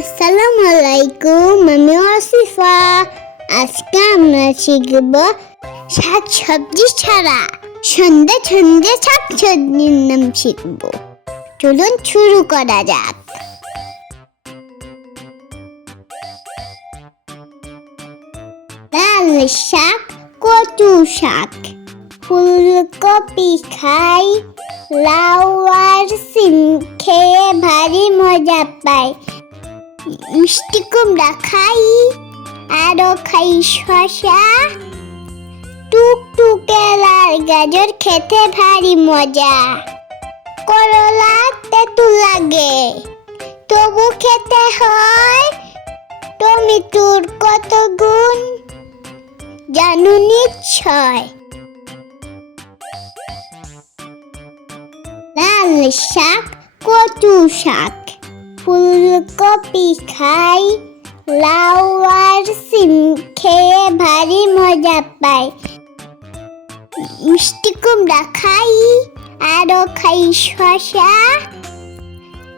আসসালামু আলাইকুম, আমি আসিফা। আজকে আমরা শিখব শাক সবজি ছাড়া সন্ধে সন্ধে শাক সবজির নাম শিখব। চলুন শুরু করা যাক। লাল শাক, কচু শাক, ফুলকপি খাই, লাউ আর সিম খেয়ে ভারী মজা পাই। মিষ্টি কুমড়া খাই, আরো খাই শসা, টুকটুকে লাল গাজর খেতে ভারী মজা। করলা তেঁতু লাগে, তবু খেতে হয়। টমেটোর কত গুণ জানো নিশ্চয়। লাল শাক, কচু শাক, ফুলকপি খাই, লাউ আর সিম খেয়ে ভারী মজা পাই। মিষ্টি কুমড়া খাই, আরো খাই শসা,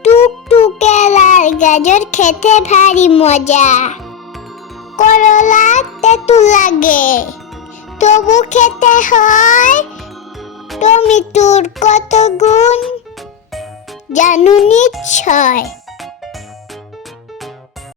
টুকটুকে লাল গাজর খেতে ভারী মজা। করলা তেঁতু লাগে, তবু খেতে হয়। টমেটোর কত গুণ জানো নিশ্চয়।